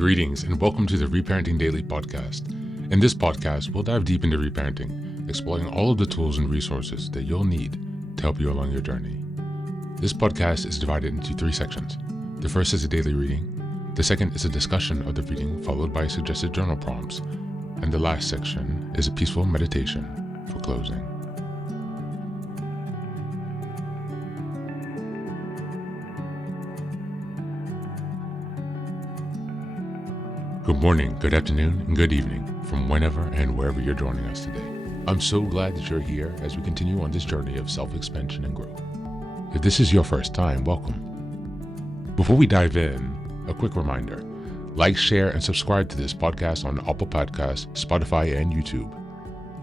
Greetings and welcome to the Reparenting Daily podcast. In this podcast, we'll dive deep into reparenting, exploring all of the tools and resources that you'll need to help you along your journey. This podcast is divided into 3 sections. The first is a daily reading. The second is a discussion of the reading followed by suggested journal prompts. And the last section is a peaceful meditation for closing. Good morning, good afternoon, and good evening from whenever and wherever you're joining us today. I'm so glad that you're here as we continue on this journey of self-expansion and growth. If this is your first time, welcome. Before we dive in, a quick reminder. Like, share, and subscribe to this podcast on Apple Podcasts, Spotify, and YouTube.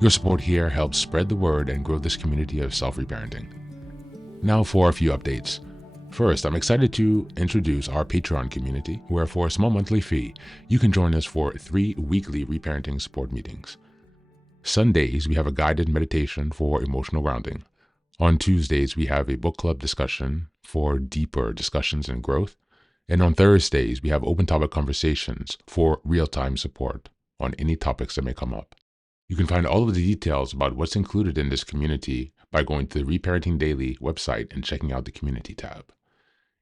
Your support here helps spread the word and grow this community of self-reparenting. Now for a few updates. First, I'm excited to introduce our Patreon community, where for a small monthly fee, you can join us for 3 weekly reparenting support meetings. Sundays, we have a guided meditation for emotional grounding. On Tuesdays, we have a book club discussion for deeper discussions and growth. And on Thursdays, we have open topic conversations for real-time support on any topics that may come up. You can find all of the details about what's included in this community by going to the Reparenting Daily website and checking out the community tab.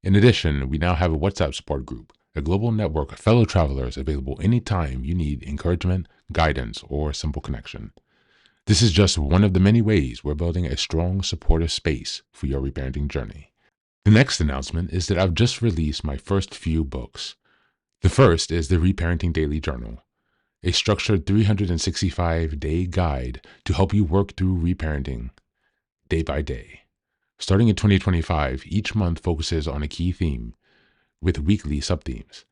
In addition, we now have a WhatsApp support group, a global network of fellow travelers available anytime you need encouragement, guidance, or simple connection. This is just one of the many ways we're building a strong, supportive space for your reparenting journey. The next announcement is that I've just released my first few books. The first is the Reparenting Daily Journal, a structured 365-day guide to help you work through reparenting day by day. Starting in 2025, each month focuses on a key theme with weekly sub-themes.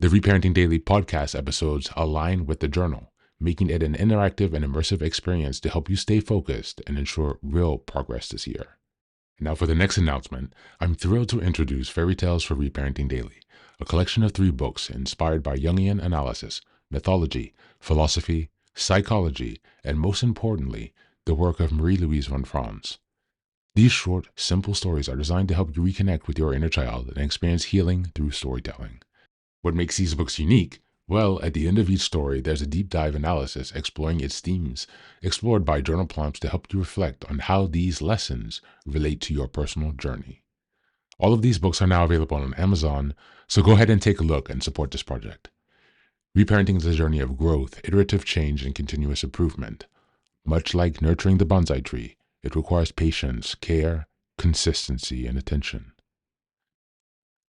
The Reparenting Daily podcast episodes align with the journal, making it an interactive and immersive experience to help you stay focused and ensure real progress this year. Now for the next announcement, I'm thrilled to introduce Fairy Tales for Reparenting Daily, a collection of 3 books inspired by Jungian analysis, mythology, philosophy, psychology, and most importantly, the work of Marie-Louise von Franz. These short, simple stories are designed to help you reconnect with your inner child and experience healing through storytelling. What makes these books unique? Well, at the end of each story, there's a deep dive analysis exploring its themes, explored by journal prompts to help you reflect on how these lessons relate to your personal journey. All of these books are now available on Amazon, so go ahead and take a look and support this project. Reparenting is a journey of growth, iterative change, and continuous improvement. Much like nurturing the bonsai tree, it requires patience, care, consistency, and attention.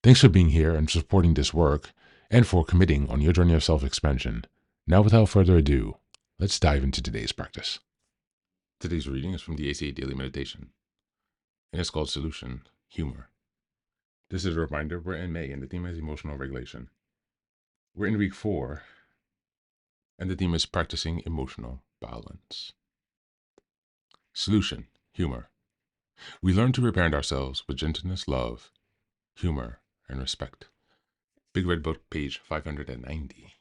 Thanks for being here and supporting this work, and for committing on your journey of self-expansion. Now, without further ado, let's dive into today's practice. Today's reading is from the ACA Daily Meditation, and it's called Solution, Humor. This is a reminder we're in May, and the theme is emotional regulation. We're in week 4, and the theme is practicing emotional balance. Solution, humor. We learn to reparent ourselves with gentleness, love, humor, and respect. Big Red Book, page 590.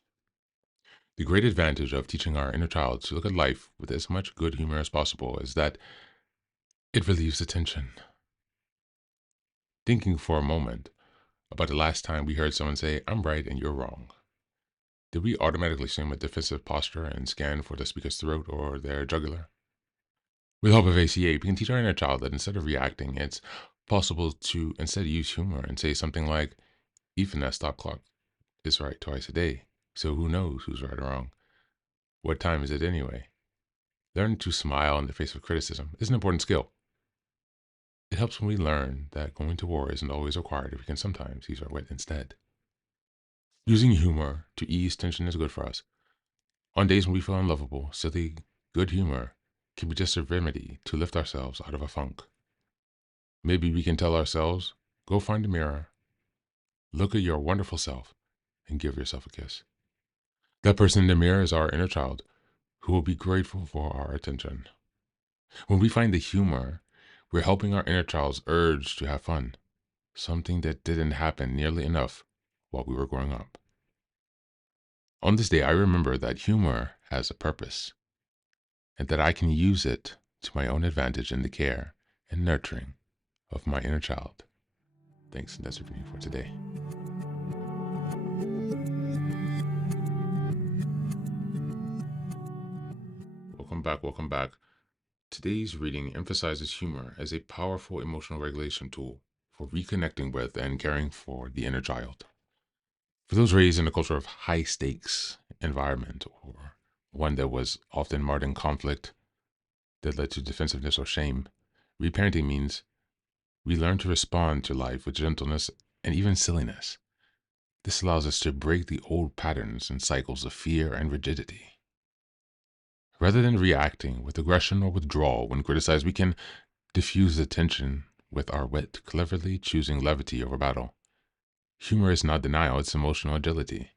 The great advantage of teaching our inner child to look at life with as much good humor as possible is that it relieves the tension. Thinking for a moment about the last time we heard someone say, "I'm right and you're wrong," did we automatically assume a defensive posture and scan for the speaker's throat or their jugular? With the help of ACA, we can teach our inner child that instead of reacting, it's possible to instead use humor and say something like, "Even that stop clock is right twice a day, so who knows who's right or wrong? What time is it anyway?" Learning to smile in the face of criticism is an important skill. It helps when we learn that going to war isn't always required if we can sometimes use our wit instead. Using humor to ease tension is good for us. On days when we feel unlovable, silly, good humor can be just a remedy to lift ourselves out of a funk. Maybe we can tell ourselves, go find a mirror, look at your wonderful self, and give yourself a kiss. That person in the mirror is our inner child, who will be grateful for our attention. When we find the humor, we're helping our inner child's urge to have fun, something that didn't happen nearly enough while we were growing up. On this day, I remember that humor has a purpose, and that I can use it to my own advantage in the care and nurturing of my inner child. Thanks, and that's it for today. Welcome back. Welcome back. Today's reading emphasizes humor as a powerful emotional regulation tool for reconnecting with and caring for the inner child. For those raised in a culture of high stakes environment or one that was often marred in conflict that led to defensiveness or shame, reparenting means we learn to respond to life with gentleness and even silliness. This allows us to break the old patterns and cycles of fear and rigidity. Rather than reacting with aggression or withdrawal when criticized, we can diffuse the tension with our wit, cleverly choosing levity over battle. Humor is not denial, it's emotional agility,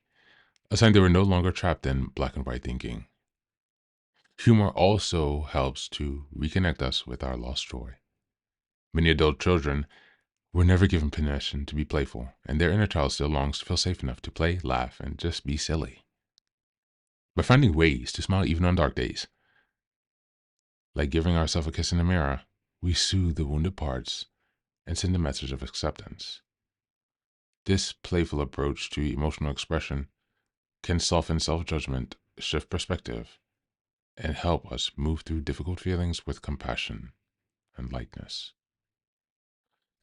a sign that we're no longer trapped in black and white thinking. Humor also helps to reconnect us with our lost joy. Many adult children were never given permission to be playful, and their inner child still longs to feel safe enough to play, laugh, and just be silly. By finding ways to smile even on dark days, like giving ourselves a kiss in the mirror, we soothe the wounded parts and send a message of acceptance. This playful approach to emotional expression can soften self-judgment, shift perspective, and help us move through difficult feelings with compassion and lightness.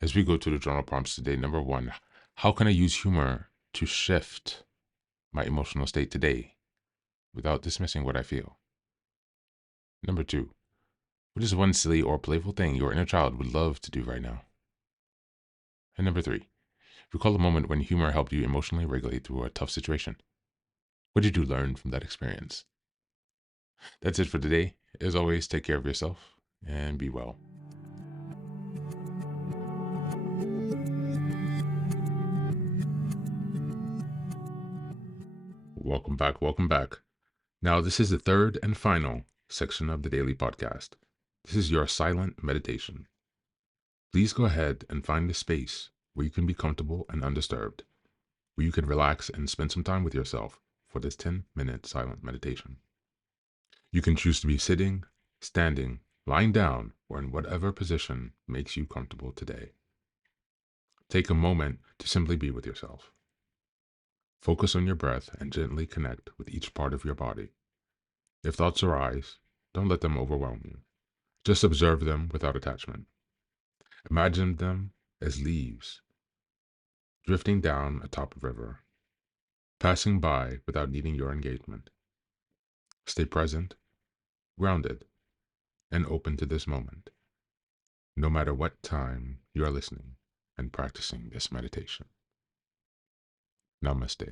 As we go to the journal prompts today, number 1, how can I use humor to shift my emotional state today without dismissing what I feel? Number 2, what is one silly or playful thing your inner child would love to do right now? And number 3, recall a moment when humor helped you emotionally regulate through a tough situation. What did you learn from that experience? That's it for today. As always, take care of yourself and be well. Welcome back. Welcome back. Now, this is the third and final section of the daily podcast. This is your silent meditation. Please go ahead and find a space where you can be comfortable and undisturbed, where you can relax and spend some time with yourself for this 10-minute silent meditation. You can choose to be sitting, standing, lying down, or in whatever position makes you comfortable today. Take a moment to simply be with yourself. Focus on your breath and gently connect with each part of your body. If thoughts arise, don't let them overwhelm you. Just observe them without attachment. Imagine them as leaves drifting down atop a river, passing by without needing your engagement. Stay present, grounded, and open to this moment, no matter what time you are listening and practicing this meditation. Namaste.